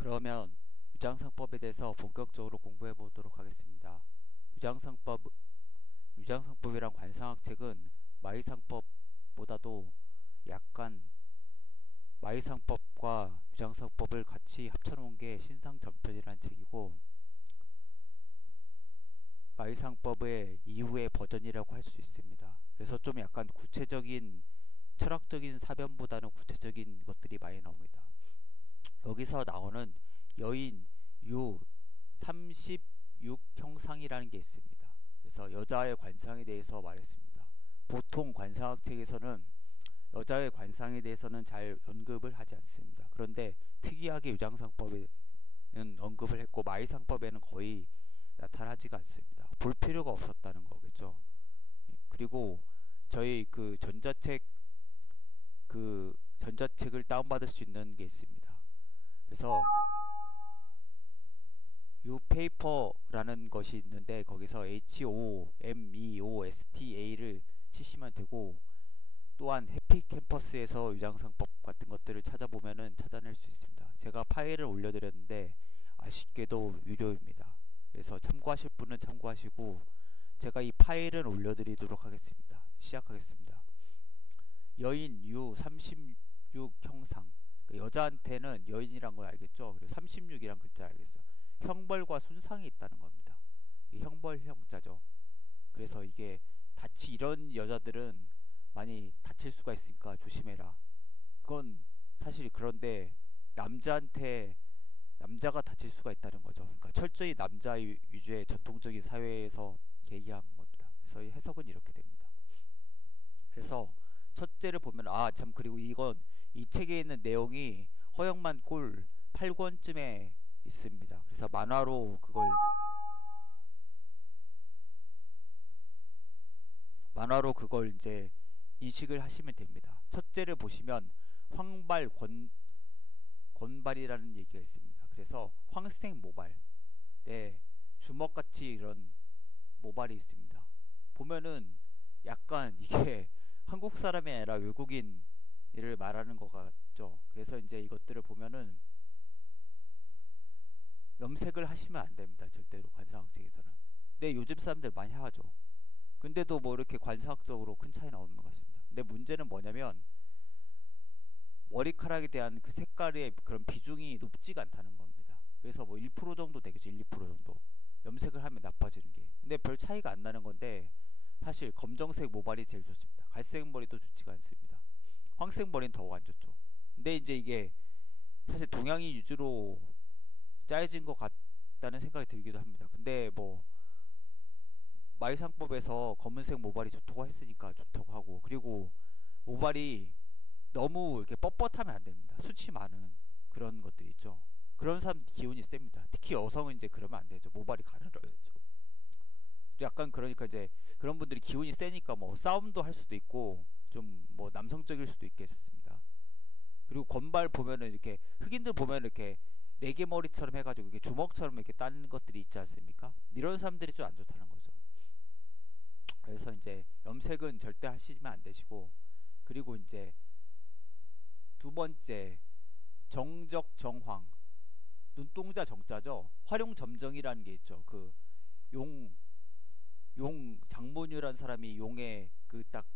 그러면 유장상법에 대해서 본격적으로 공부해 보도록 하겠습니다. 유장상법, 유장상법이란 관상학책은 마이상법보다도 약간 마이상법과 유장상법을 같이 합쳐놓은 게 신상전편이라는 책이고, 마이상법의 이후의 버전이라고 할 수 있습니다. 그래서 좀 약간 구체적인 철학적인 사변보다는 구체적인 것들이 많이 나옵니다. 여기서 나오는 여인 유 36형상이라는 게 있습니다. 그래서 여자의 관상에 대해서 말했습니다. 보통 관상학 책에서는 여자의 관상에 대해서는 잘 언급을 하지 않습니다. 그런데 특이하게 유장상법에는 언급을 했고 마이상법에는 거의 나타나지가 않습니다. 볼 필요가 없었다는 거겠죠. 그리고 저희 전자책을 다운받을 수 있는 게 있습니다. 그래서 유페이퍼라는 것이 있는데 거기서 HOMEOSTA를 치시면 되고, 또한 해피캠퍼스에서 유장상법 같은 것들을 찾아보면은 찾아낼 수 있습니다. 제가 파일을 올려드렸는데 아쉽게도 유료입니다. 그래서 참고하실 분은 참고하시고, 제가 이 파일은 올려드리도록 하겠습니다. 시작하겠습니다. 여인 유 36형상, 여자한테는 여인이란 걸 알겠죠. 그리고 36이란 글자 알겠어요. 형벌과 손상이 있다는 겁니다. 이 형벌 형자죠. 그래서 이게 이런 여자들은 많이 다칠 수가 있으니까 조심해라. 그건 사실, 그런데 남자가 다칠 수가 있다는 거죠. 그러니까 철저히 남자 위주의 전통적인 사회에서 얘기한 겁니다. 그래서 해석은 이렇게 됩니다. 그래서 첫째를 보면 참, 그리고 이 책에 있는 내용이 허영만 꼴 8권쯤에 있습니다. 그래서 만화로 그걸 이제 인식을 하시면 됩니다. 첫째를 보시면 권발이라는 얘기가 있습니다. 그래서 황색 모발, 네, 주먹같이 이런 모발이 있습니다. 보면은 약간 이게 한국 사람이 아니라 외국인을 말하는 것 같죠. 그래서 이제 이것들을 보면은 염색을 하시면 안 됩니다. 절대로 관상학책에서는. 근데 요즘 사람들 많이 하죠. 근데도 뭐 이렇게 관상학적으로 큰 차이는 없는 것 같습니다. 근데 문제는 뭐냐면 머리카락에 대한 그 색깔의 그런 비중이 높지가 않다는 겁니다. 그래서 뭐 1% 정도 되겠죠. 1, 2% 정도. 염색을 하면 나빠지는 게. 근데 별 차이가 안 나는 건데, 사실 검정색 모발이 제일 좋습니다. 갈색 머리도 좋지가 않습니다. 황색 머리는 더 안 좋죠. 근데 이제 이게 사실 동양이 위주로 짜여진 것 같다는 생각이 들기도 합니다. 근데 뭐 마이상법에서 검은색 모발이 좋다고 했으니까 좋다고 하고, 그리고 모발이 너무 이렇게 뻣뻣하면 안 됩니다. 숱이 많은 그런 것들이 있죠. 그런 사람 기운이 셉니다. 특히 여성은 이제 그러면 안 되죠. 모발이 가늘어야죠. 약간, 그러니까 이제 그런 분들이 기운이 세니까 뭐 싸움도 할 수도 있고 좀 뭐 남성적일 수도 있겠습니다. 그리고 건발 보면은 이렇게 흑인들 보면 이렇게 레게 머리처럼 해가지고 이렇게 주먹처럼 이렇게 따는 것들이 있지 않습니까? 이런 사람들이 좀 안 좋다는 거죠. 그래서 이제 염색은 절대 하시면 안 되시고, 그리고 이제 두 번째, 정적정황, 눈동자 정자죠. 활용점정이라는 게 있죠. 그 용 장문유라는 사람이 용의 그 딱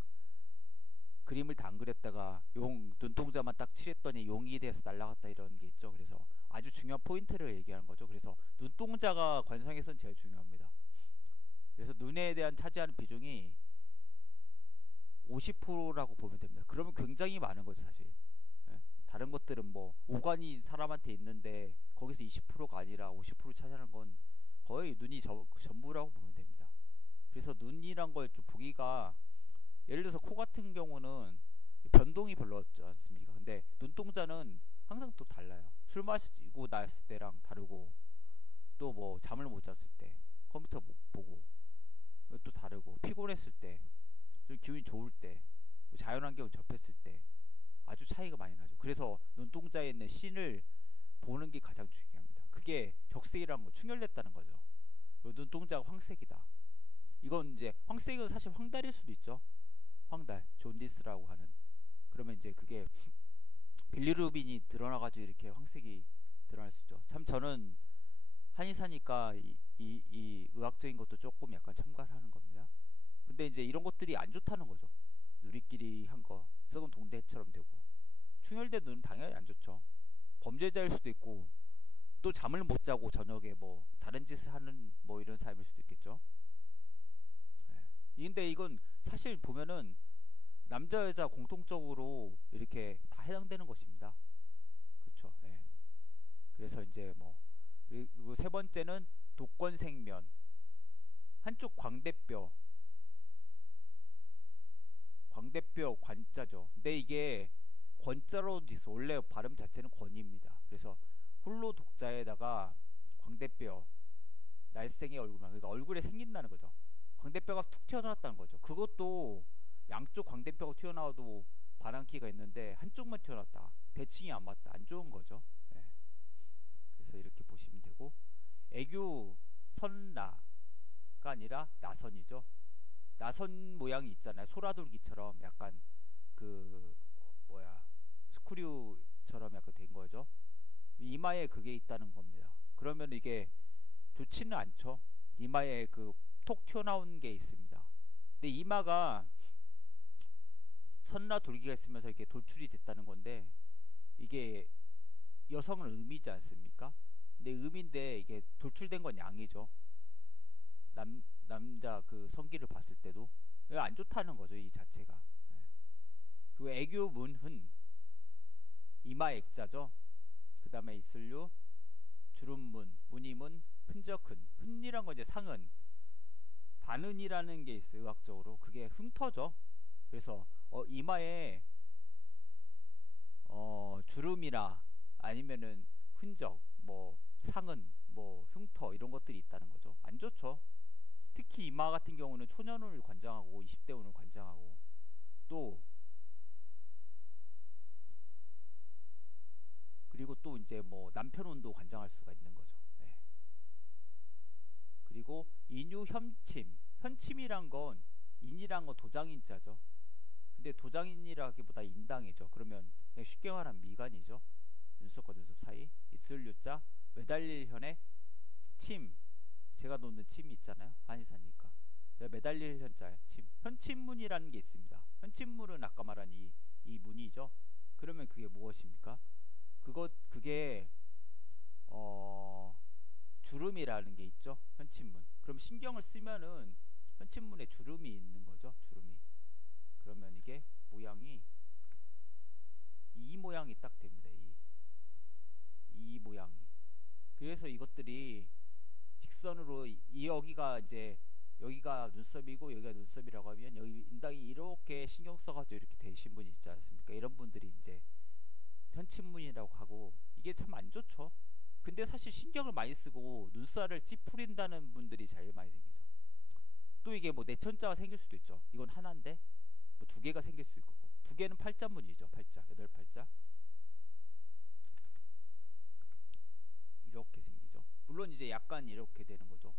그림을 다 안 그렸다가 용 눈동자만 딱 칠했더니 용이 돼서 날아갔다, 이런 게 있죠. 그래서 아주 중요한 포인트를 얘기하는 거죠. 그래서 눈동자가 관상에선 제일 중요합니다. 그래서 눈에 대한 차지하는 비중이 50%라고 보면 됩니다. 그러면 굉장히 많은 거죠, 사실. 예? 다른 것들은 뭐 오관이 사람한테 있는데 거기서 20%가 아니라 50% 차지하는 건 거의 눈이 전부라고 보면 됩니다. 그래서 눈이란 걸 좀 보기가, 예를 들어서 코 같은 경우는 변동이 별로 없지 않습니까? 근데 눈동자는 항상 또 달라요. 술 마시고 났을 때랑 다르고, 또 뭐 잠을 못 잤을 때, 컴퓨터 못 보고 또 다르고, 피곤했을 때, 좀 기분이 좋을 때, 자연환경 접했을 때 아주 차이가 많이 나죠. 그래서 눈동자에 있는 신을 보는 게 가장 중요합니다. 그게 적색이란 거, 충혈됐다는 거죠. 눈동자가 황색이다. 이건 이제 황색은 사실 황달일 수도 있죠. 황달, 존디스라고 하는. 그러면 이제 그게 빌리루빈이 드러나가지고 이렇게 황색이 드러날 수 있죠. 참 저는 한의사니까 이 의학적인 것도 조금 약간 첨가하는 겁니다. 근데 이제 이런 것들이 안 좋다는 거죠. 누리끼리 한 거 썩은 동대처럼 되고 충혈된 눈은 당연히 안 좋죠. 범죄자일 수도 있고 또 잠을 못 자고 저녁에 뭐 다른 짓을 하는 뭐 이런 사람일 수도 있겠죠. 예. 근데 이건 사실 보면은 남자 여자 공통적으로 이렇게 다 해당되는 것입니다. 그렇죠. 예. 그래서 이제 뭐 그리고 세 번째는 독권생면 한쪽 광대뼈 관자죠. 근데 이게 권자로도 있어. 원래 발음 자체는 권입니다. 그래서 홀로 독자에다가 광대뼈 날쌘의 얼굴만 그러니까 얼굴에 생긴다는 거죠. 광대뼈가 툭 튀어나왔다는 거죠. 그것도 양쪽 광대뼈가 튀어나와도 반항키가 있는데 한쪽만 튀어나왔다. 대칭이 안 맞다. 안 좋은 거죠. 예. 그래서 이렇게 보시면 되고 애교 선나가 아니라 나선이죠. 나선 모양이 있잖아요. 소라돌기처럼 약간 그 뭐야 스크류처럼 약간 된 거죠. 이마에 그게 있다는 겁니다. 그러면 이게 좋지는 않죠. 이마에 그 톡 튀어나온 게 있습니다. 근데 이마가 선나 돌기가 있으면서 이게 돌출이 됐다는 건데 이게 여성은 음이지 않습니까? 근데 음인데 이게 돌출된 건 양이죠. 남자 그 성기를 봤을 때도 안 좋다는 거죠. 이 자체가. 예. 그리고 애교 문흔 이마 액자죠. 그 다음에 이슬류 주름문 무늬문 흔적흔 흔이란 건 이제 상흔 반흔이라는 게 있어요. 의학적으로 그게 흉터죠. 그래서 이마에 주름이나 아니면은 흔적 뭐 상흔 뭐 흉터 이런 것들이 있다는 거죠. 안 좋죠. 특히 이마 같은 경우는 초년운을 관장하고 20대 운을 관장하고 또 그리고 또 이제 뭐 남편 운도 관장할 수가 있는 거죠. 예. 그리고 인유 현침 현침이란 건 인이란 건 도장인자죠. 근데 도장인이라기보다 인당이죠. 그러면 그냥 쉽게 말하면 미간이죠. 눈썹과 눈썹 사이 있을 유자 매달릴 현에 침 제가 놓는 침이 있잖아요. 한의사니까 매달릴 현자에 침 현침문이라는 게 있습니다. 현침문은 아까 말한 이 문이죠. 그러면 그게 무엇입니까? 그게 주름이라는 게 있죠. 현침문. 그럼 신경을 쓰면은 현침문에 주름이 있는 거죠. 주름이. 그러면 이게 모양이 이 모양이 딱 됩니다. 이 모양이. 그래서 이것들이 직선으로 여기가 이제 여기가 눈썹이고 여기가 눈썹이라고 하면 여기 인당이 이렇게 신경 써가지고 이렇게 되신 분이 있지 않습니까? 이런 분들이 이제 현침문이라고 하고 이게 참 안 좋죠. 근데 사실 신경을 많이 쓰고 눈살을 찌푸린다는 분들이 제일 많이 생기죠. 또 이게 뭐 내천자가 생길 수도 있죠. 이건 하나인데 뭐 두 개가 생길 수 있고 두 개는 팔자문이죠. 팔자 여덟 팔자 이렇게 생기죠. 물론 이제 약간 이렇게 되는 거죠.